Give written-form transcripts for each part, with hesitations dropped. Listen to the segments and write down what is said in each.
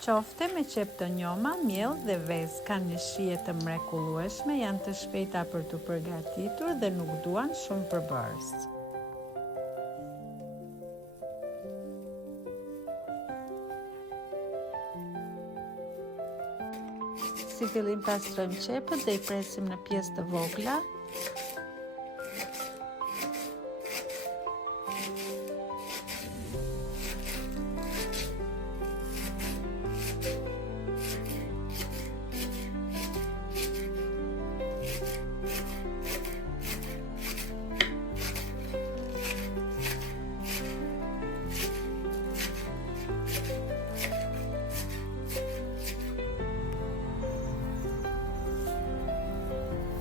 Qofte me qep të njoma, miell dhe vezë kanë një shije të mrekullueshme, janë të shpejta për të përgatitur dhe nuk duan shumë përbërës. Si fillim pastrojmë qepët dhe I presim në pjesë të vogla.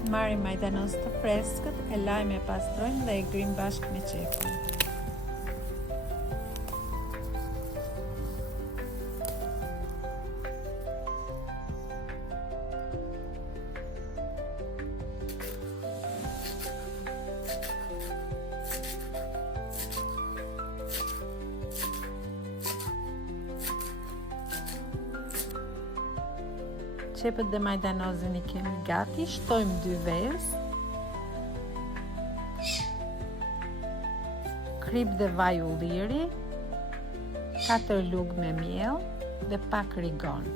Marrim majdanos të freskët, e lajmë e pastrojmë dhe e grim bashkë me qepën. Qepët dhe majdanozin I kemi gati, shtojmë 2 vezë, krip dhe vaj ulliri, 4 lugë me miell dhe pak rigon.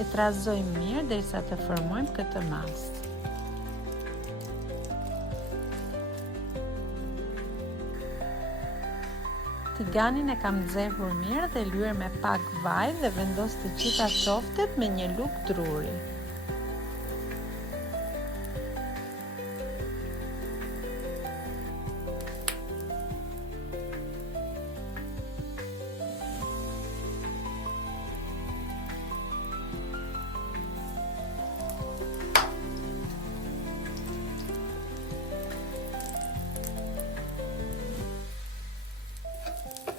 E trazojmë mirë derisa të formojmë këtë masë. Tiganin e kam nxehur mirë dhe lyer me pak vaj dhe vendos të gjitha qoftet me një lugë druri.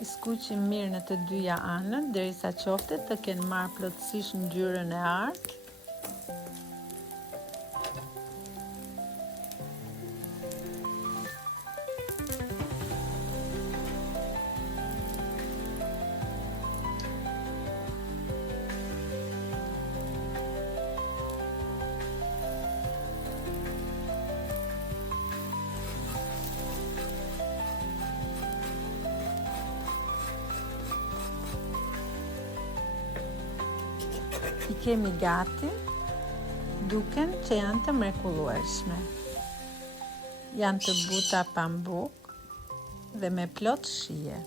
I skuqim mirë në të dyja anët derisa qoftet të kenë marrë plotësisht ngjyrën e artë. I kemi gati, duken që janë të mrekullueshme. Janë të buta pambuk dhe me plot shije.